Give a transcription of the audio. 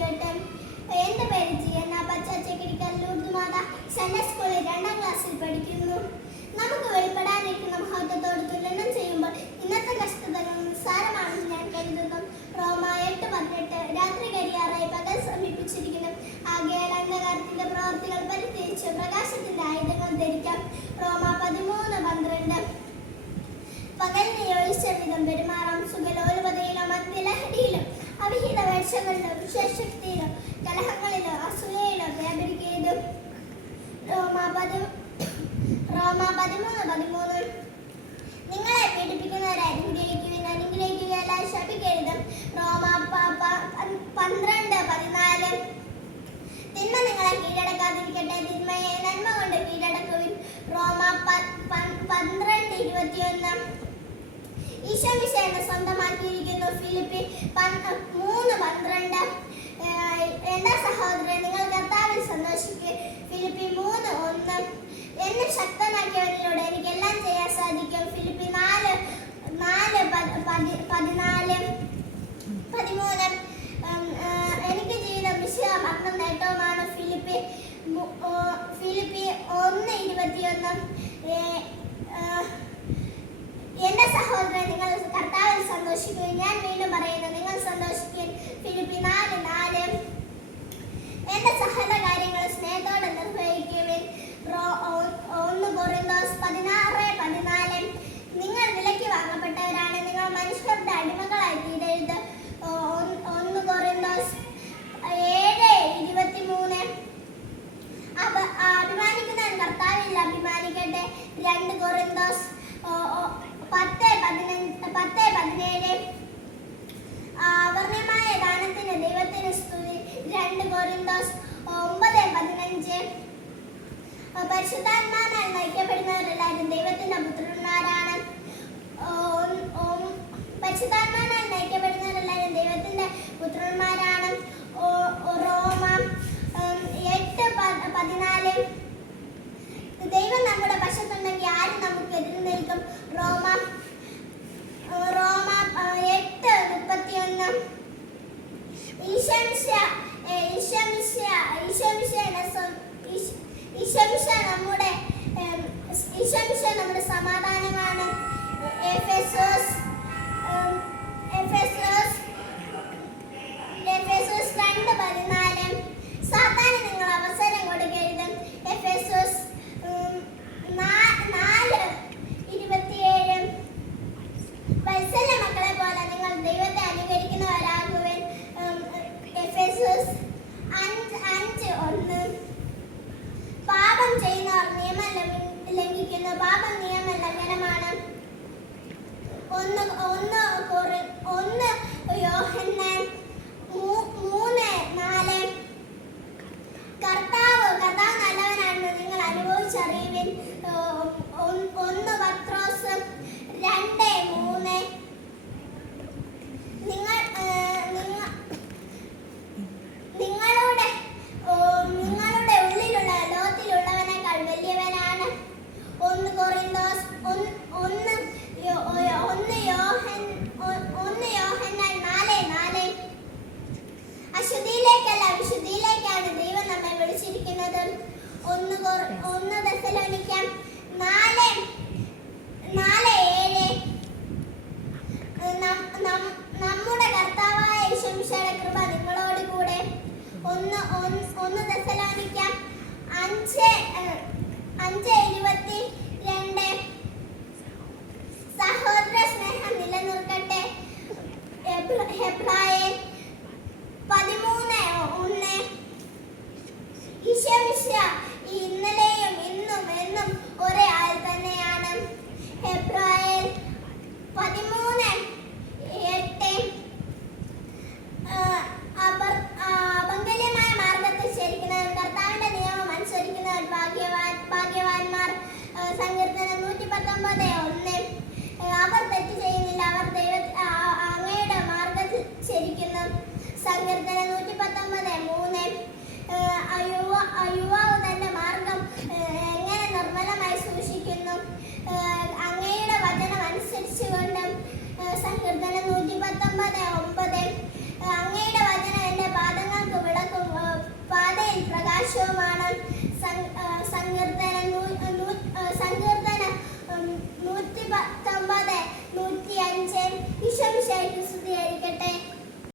ചോദിക്കട്ടെ. എന്റെ പേര് ജിയന്ന പച്ചാച്ചേക്കരിക്കൽ ലൂർദ് മാത സൺഡേ സ്കൂളിൽ 2ാം ക്ലാസ്സിൽ പഠിക്കുന്നു. നമുക്ക് വെളിപ്പെടാനിരിക്കുന്ന മഹത്വത്തോട് തുലനം ചെയ്യുമ്പോൾ ഇന്നത്തെ കഷ്ടതകൾ നിസ്സാരമാണെന്ന് ഞാൻ കരുതുന്നു. റോമ 8:18 രാത്രി കരിയാറായി പകൽ സമീപിച്ചിരിക്കുന്നു. ആകയാൽ അന്ധകാരത്തിന്റെ പ്രവൃത്തികൾ പരിത്യജിച്ച് പ്രകാശത്തിന്റെ ആയുധങ്ങൾ ധരിക്കാം. റോമ 13:12 പകലിനെ യോജിച്ച വിധം പെരുമാറാം. സുഖലോലുപതയിലോ മദ്യലഹരിയിലും അവിഹിത വേഴ്ചകളിലോ വിശേഷക്തിയിലോ കലഹങ്ങളിലോ അസൂയയിലോ വ്യാപരിക്കരുത്. റോമ 13:13 നിങ്ങളെ പീഡിപ്പിക്കുന്നവരെ അനുഗ്രഹിക്കുവിൻ, അനുഗ്രഹിക്കുകയല്ല ശപിക്കരുത്. റോമ 12:14 തിന്മ നിങ്ങളെ കീഴടക്കാതിരിക്കട്ടെ, തിന്മയെ നന്മ കൊണ്ട് കീഴടക്കുവിൻ. റോമ 12:21 ഈശോമിശിഹായെ സ്വന്തമാക്കിയിരിക്കുന്നു. ഫിലിപ്പി 3:12 എന്റെ സഹോദരൻ നിങ്ങൾ കർത്താവിൽ സന്തോഷിക്കുക. ഫിലിപ്പി 3:1 എന്നെ ശക്തനാക്കിയവനിലൂടെ എനിക്കെല്ലാം ചെയ്യാൻ സാധിക്കും. ഫിലിപ്പി 4:14-13 എനിക്ക് ജീവിതം മിശിഹാ മാത്രം നേട്ടവുമാണ്. ഫിലിപ്പി 1:21 എന്റെ സഹോദരൻ നിങ്ങൾ കർത്താവിൽ സന്തോഷിക്കുകയും ഞാൻ വീണ്ടും പറയുന്നു നിങ്ങൾ സന്തോഷിക്കുകയും. ഫിലിപ്പി 4:4 എന്റെ സകല കാര്യങ്ങൾ സ്നേഹത്തോടെ നിർവഹിക്കുവിൻ. 1 കൊറിന്തോസ് 16:14 നിങ്ങൾ വിലയ്ക്ക് വാങ്ങപ്പെട്ടവരാണ്, നിങ്ങൾ മനുഷ്യരുടെ അടിമകളായി തീരരുത്. 1 കൊറിന്തോസ് 7:23 അഭിമാനിക്കുന്നവൻ കർത്താവിൽ അഭിമാനിക്കട്ടെ. 2 കൊറിന്തോസ് 10:17 അവർണ്ണമായ ദാനത്തിന് ദൈവത്തിന് സ്തുതി. 2 കൊരിന്തോസ് 9:15 പരിശുദ്ധാത്മാവിനാൽ നയിക്കപ്പെടുന്നവരെല്ലാവരും ദൈവത്തിന്റെ പുത്രന്മാരാണ്. പരിശുദ്ധാത്മാവിനാൽ നയിക്കപ്പെടുന്നവരെല്ലാവരും ദൈവത്തിന്റെ പുത്രന്മാരാണ്. റോമ 8:14 ദൈവം നമ്മുടെ പക്ഷത്തുണ്ടെങ്കിൽ ആരും നമുക്ക് എതിര് നിൽക്കും. റോമ 8:31 ഈശോമിശിഹാ നമ്മുടെ സമാധാനമാണ്. എഫെസോസ് 2:14 സാത്താന് നിങ്ങൾ അവസരം കൊടുക്കരുത്. എഫെസോസ് 4:27 വത്സല മക്കളെ പോലെ നിങ്ങൾ ദൈവത്തെ അനുകരിക്കുന്നവരാകുവിൻ. എഫെസോസ് 5:1 പാപം ചെയ്യുന്നവർ നിയമം ലംഘിക്കുന്നു, പാപം നിയമ ലംഘനമാണ്. 1 യോഹന്നാൻ 3:4 കർത്താവ് നല്ലവനാണെന്ന് നിങ്ങൾ അനുഭവിച്ചറിയുവിൻ. 1 പത്രോസ് 2:3 നിങ്ങളുടെ ഉള്ളിലുള്ള ലോകത്തിലുള്ളവനേക്കാൾ വലിയവനാണ്. 1 കൊറിന്തോസ് 1 യോഹന്നാൻ 4:4 അശുദ്ധിയിലേക്കല്ല വിശുദ്ധിയിലേക്കാണ് ദൈവം നമ്മെ വിളിച്ചിരിക്കുന്നത്. 1 തെസ്സലോനിക്ക 4:7 നമ്മുടെ കർത്താവായ യേശുമിശിഹായുടെ കൃപ നിങ്ങളോട് കൂടെ. 1 തെസ്സലോനിക്ക 5:22 സഹോദര സ്നേഹം നിലനിർത്തട്ടെ. ഹെബ്രായർ 13:1 ഈശോമിശിഹാ ഇന്നലെയും ഇന്നും എന്നും ഒരേ ആൾ തന്നെയാണ്. ഹെബ്രായർ 13:8 അപങ്കല്യമായ മാർഗത്തിൽ ചരിക്കുന്നവർ കർത്താവിന്റെ നിയമം അനുസരിക്കുന്നവർ ഭാഗ്യവാന്മാർ. സങ്കീർത്തനം 119:1 അവർ തെറ്റ് ചെയ്യുന്നില്ല, അവർ അങ്ങയുടെ മാർഗത്തിൽ ചരിക്കുന്നു. സങ്കീർത്തനം 119:3 യുവാവ് തന്റെ മാർഗം എങ്ങനെ നിർമ്മലമായി സൂക്ഷിക്കുന്നു, അങ്ങയുടെ വചനം അനുസരിച്ചുകൊണ്ട്. സങ്കീർത്തനം 119:9 അങ്ങയുടെ വചനം എന്റെ പാദങ്ങൾക്ക് ആവശ്യവുമാണ്.